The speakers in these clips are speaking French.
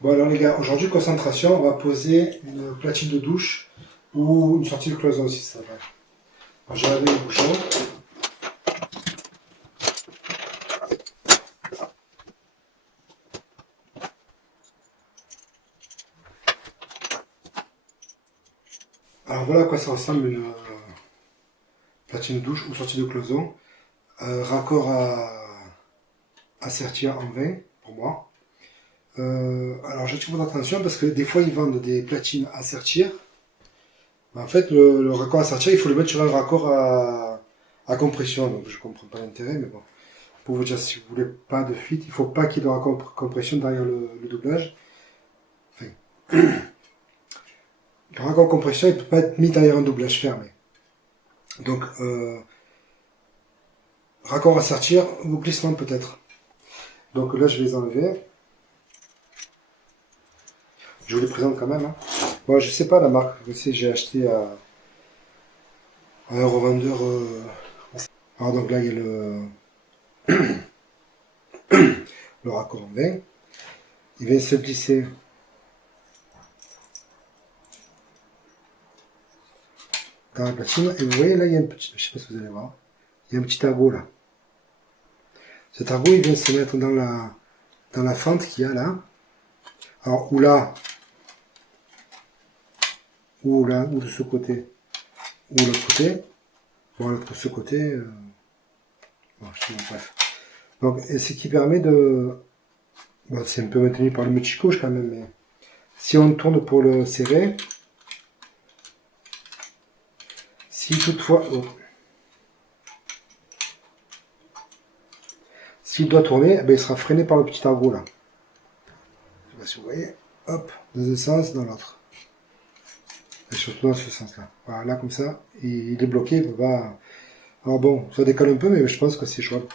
Bon alors les gars, aujourd'hui concentration, on va poser une platine de douche ou une sortie de cloison aussi ça va. Alors, j'ai lavé le bouchon. Alors voilà à quoi ça ressemble une platine de douche ou sortie de cloison. Raccord à sertir en 20 pour moi. Alors j'attire votre attention parce que des fois ils vendent des platines à sertir. En fait le raccord à sertir il faut le mettre sur un raccord à compression. Donc je comprends pas l'intérêt mais bon. Pour vous dire, si vous voulez pas de fuite, il ne faut pas qu'il y ait de compression derrière le doublage. Enfin, le raccord compression, il ne peut pas être mis derrière un doublage fermé. Donc, raccord à sortir ou glissement peut-être. Donc là, je vais les enlever. Je vous les présente quand même. Hein. Bon, je sais pas la marque. J'ai acheté à un revendeur. Alors donc là, il y a le raccord en 20. Il vient se glisser dans la platine. Et vous voyez là, il y a un petit. Je sais pas si vous allez voir. Il y a un petit argot là. Cet argot, il vient se mettre dans la fente qu'il y a là. Alors, ou là, ou de ce côté, ou de l'autre côté. Bon, de ce côté, bon, bref. Donc, et ce qui permet de... Bon, c'est un peu maintenu par le multicouche quand même, mais si on tourne pour le serrer, si toutefois... Oh, s'il doit tourner, eh bien, il sera freiné par le petit argot là. Je sais pas si vous voyez. Hop, dans un sens, dans l'autre. Et surtout dans ce sens-là. Voilà, là comme ça, il est bloqué, il peut pas... Alors bon, ça décolle un peu, mais je pense que c'est jouable.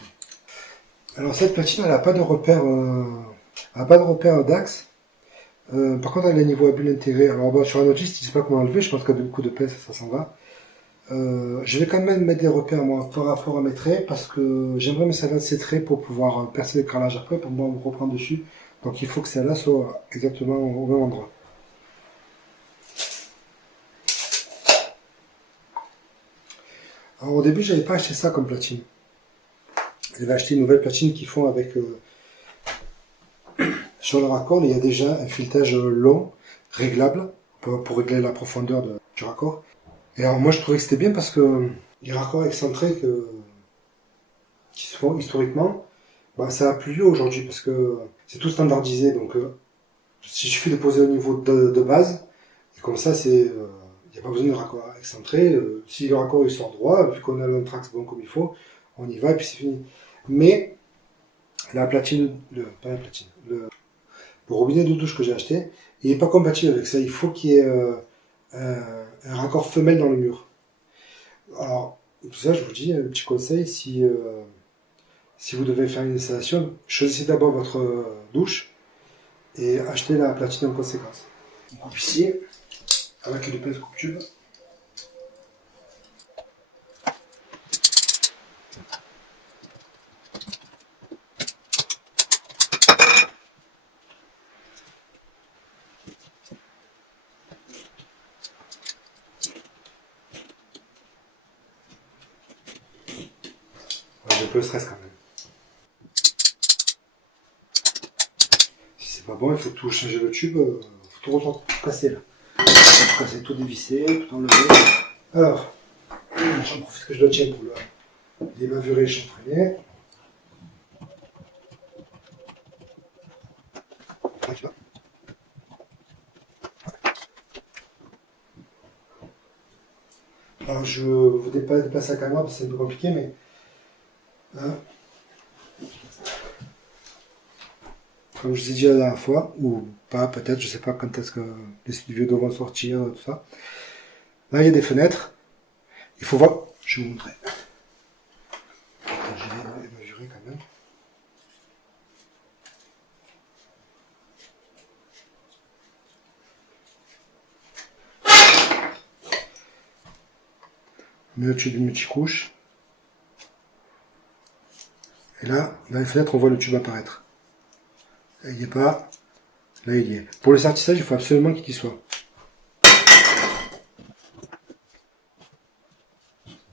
Alors cette platine, elle n'a pas de repère, d'axe. Par contre, elle a un niveau à bulle intégré. Alors bon, sur un autiste, il ne sait pas comment enlever. Je pense qu'à deux coups de pince, ça s'en va. Je vais quand même mettre des repères moi par rapport à mes traits parce que j'aimerais me servir de ces traits pour pouvoir percer le carrelage après pour pouvoir me reprendre dessus. Donc il faut que celle-là soit exactement au même endroit. Alors au début, j'avais pas acheté ça comme platine. J'avais acheté une nouvelle platine qu'ils font avec sur le raccord. Il y a déjà un filetage long, réglable pour régler la profondeur du raccord. Et alors moi je trouvais que c'était bien parce que les raccords excentrés qui se font historiquement, bah, ça a plus lieu aujourd'hui parce que c'est tout standardisé. Donc il suffit de poser au niveau de base et comme ça il n'y a pas besoin de raccord excentré. Si le raccord il sort droit, vu qu'on a l'anthrax bon comme il faut, on y va et puis c'est fini. Mais la platine, pas la platine, le robinet de douche que j'ai acheté, il n'est pas compatible avec ça. Il faut qu'il y ait un raccord femelle dans le mur. Alors, tout ça, je vous dis, un petit conseil, si vous devez faire une installation, choisissez d'abord votre douche et achetez la platine en conséquence. On coupe ici, avec une pince coupe-tube. J'ai un peu le stress quand même. Si c'est pas bon, il faut tout changer le tube, il faut tout casser là. Tout casser, tout dévisser, tout enlever. Alors, j'en profite que je le tiens pour le débavurer et chanfreiner. Alors je vous déplace la caméra parce que c'est un peu compliqué, mais comme je vous ai dit la dernière fois, ou pas peut-être, je sais pas quand est-ce que les vidéos vont sortir, tout ça. Là il y a des fenêtres, il faut voir, je vais vous montrer. Je vais mesurer quand même. On met le tube d'une multicouche. Et là, dans les fenêtres, on voit le tube apparaître. Il n'y a pas. Là, il y est. Pour le sertissage, il faut absolument qu'il y soit.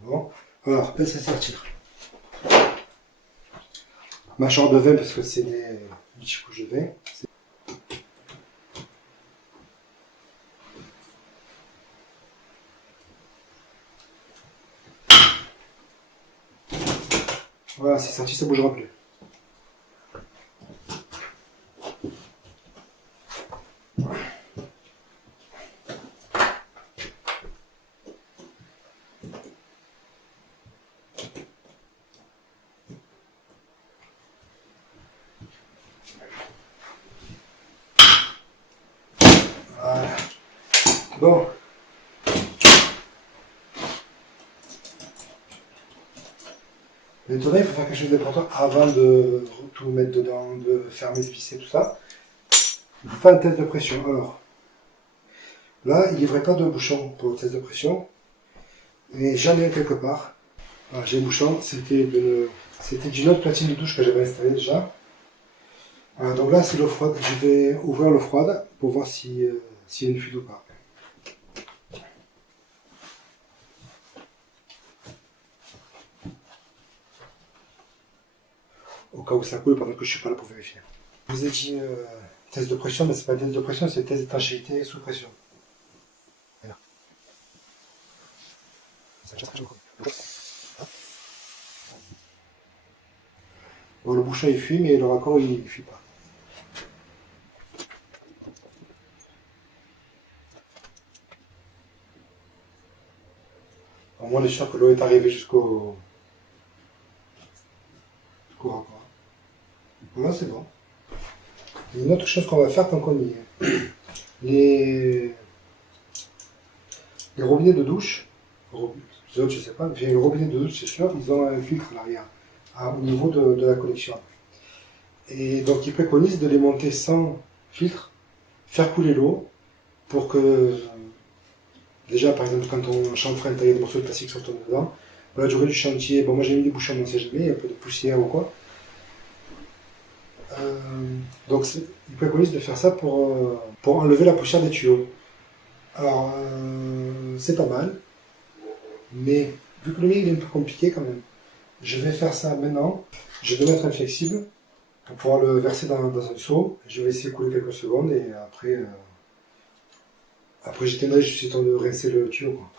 Bon. Alors, laisse sortir. Mâchoire de vin, parce que c'est des petits couches de vin. Voilà, c'est sorti, ça bougera plus. Voilà. Bon. Maintenant, il faut faire quelque chose d'important avant de tout mettre dedans, de fermer, de visser, tout ça. Il faut faire un test de pression. Alors, là, il n'y aurait pas de bouchon pour le test de pression. Mais j'en ai un quelque part. Voilà, j'ai un bouchon. C'était d'une autre platine de douche que j'avais installée déjà. Voilà, donc là, c'est l'eau froide. Je vais ouvrir l'eau froide pour voir s'il y a une fuite ou pas. Au cas où ça coule pendant que je ne suis pas là pour vérifier. Je vous ai dit test de pression, mais c'est pas test de pression, c'est test d'étanchéité sous pression. Voilà. Bon, le bouchon il fuit, mais le raccord il ne fuit pas. Au moins on est sûr que l'eau est arrivée jusqu'au raccord. Voilà, c'est bon. Et une autre chose qu'on va faire tant qu'on y est. Les robinets de douche, les autres je sais pas, mais les robinets de douche c'est sûr, ils ont un filtre à l'arrière, au niveau de la connexion. Et donc ils préconisent de les monter sans filtre, faire couler l'eau, pour que, déjà par exemple quand on chanfreine, tailler des morceaux de plastique sur ton dedans, pour la durée du chantier, bon moi j'ai mis des bouchons, on ne sait jamais, il y a un peu de poussière ou quoi. Donc ils préconisent de faire ça pour enlever la poussière des tuyaux. Alors c'est pas mal, mais vu que le mien il est un peu compliqué quand même, je vais faire ça maintenant. Je vais mettre un flexible pour pouvoir le verser dans un seau. Je vais essayer de couler quelques secondes et après j'éteindrai juste histoire de rincer le tuyau, quoi.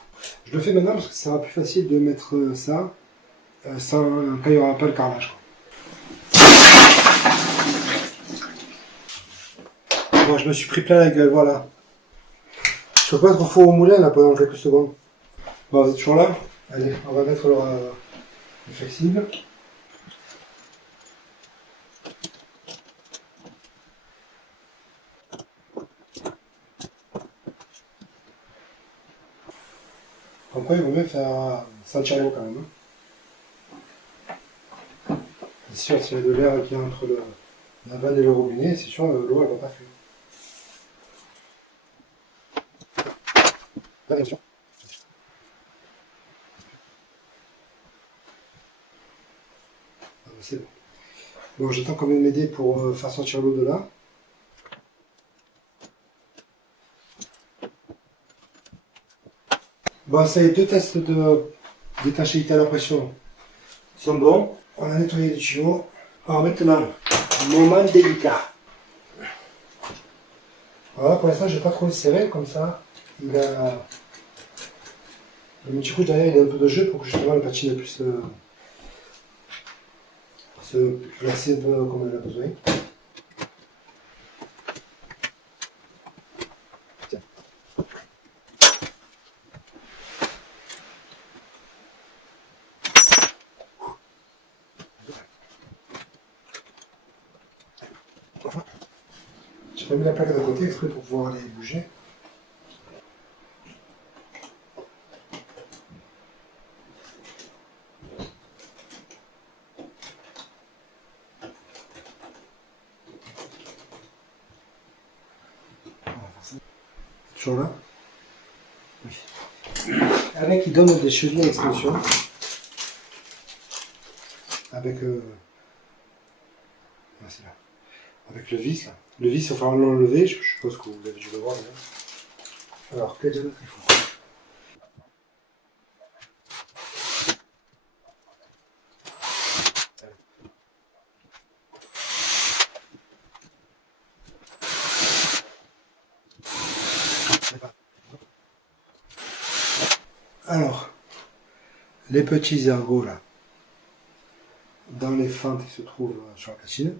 Je le fais maintenant parce que ça sera plus facile de mettre ça quand il n'y aura pas le carrelage, quoi. Bon, je me suis pris plein la gueule, voilà. Je peux pas être au four au moulin là pendant quelques secondes. Bon, vous êtes toujours là? Allez, on va mettre le flexible. Après, il vaut mieux faire sentir l'eau quand même. C'est sûr, s'il y a de l'air qui est entre la vanne et le robinet, c'est sûr, l'eau elle va pas fuir. Là, bien sûr. Ah, c'est bon. Bon, j'attends quand même m'aider pour faire sortir l'eau de là. Bon, ça y est, 2 tests d'étanchéité à la pression sont bons. On a nettoyé les tuyaux. Alors maintenant, moment délicat. Voilà, pour l'instant, je n'ai pas trop serré comme ça. Il a le petit coup derrière, il a un peu de jeu pour que justement la patine puisse se placer comme elle a besoin. J'ai pas mis la plaque de côté exprès pour pouvoir les bouger. Toujours là? Oui. Avec, il donne des chevilles à extension. Avec. Ah, c'est là. avec le vis là. Le vis, il va falloir l'enlever, je suppose que vous avez dû le voir d'ailleurs. Alors, quel diamètre il faut? Alors, les petits ergots là, dans les fentes qui se trouvent sur la platine.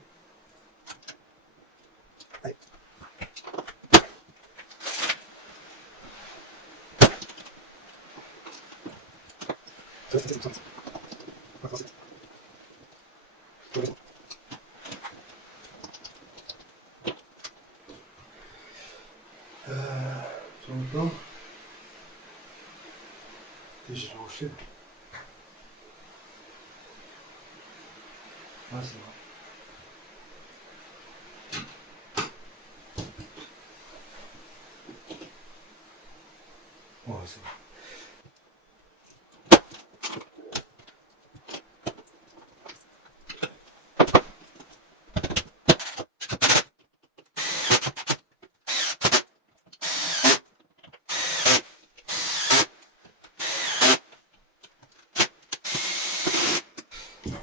Sur le plan. Et je l'ai refait. Ah, c'est vrai. Ouais, c'est vrai.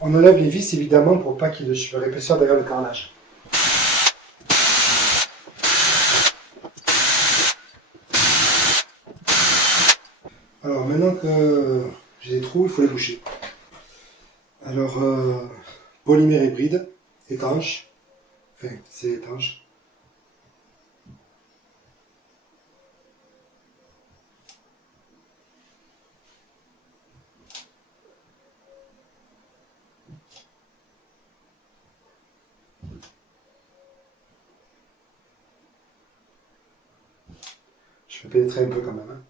On enlève les vis évidemment pour pas qu'il y ait de super épaisseur derrière le carrelage. Alors maintenant que j'ai des trous, il faut les boucher. Alors, polymère hybride, étanche. Enfin, c'est étanche. Je vais pénétrer un peu quand même. Hein.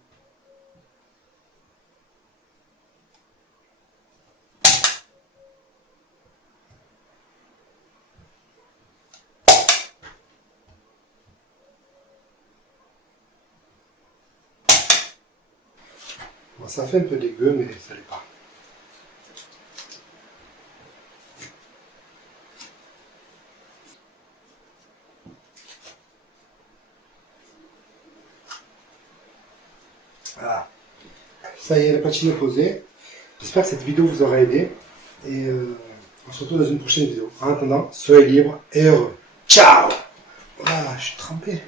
Bon, ça fait un peu dégueu, mais ça l'est pas. Voilà. Ça y est, la platine est posée. J'espère que cette vidéo vous aura aidé. Et on se retrouve dans une prochaine vidéo. En attendant, soyez libres et heureux. Ciao! Voilà, je suis trempé.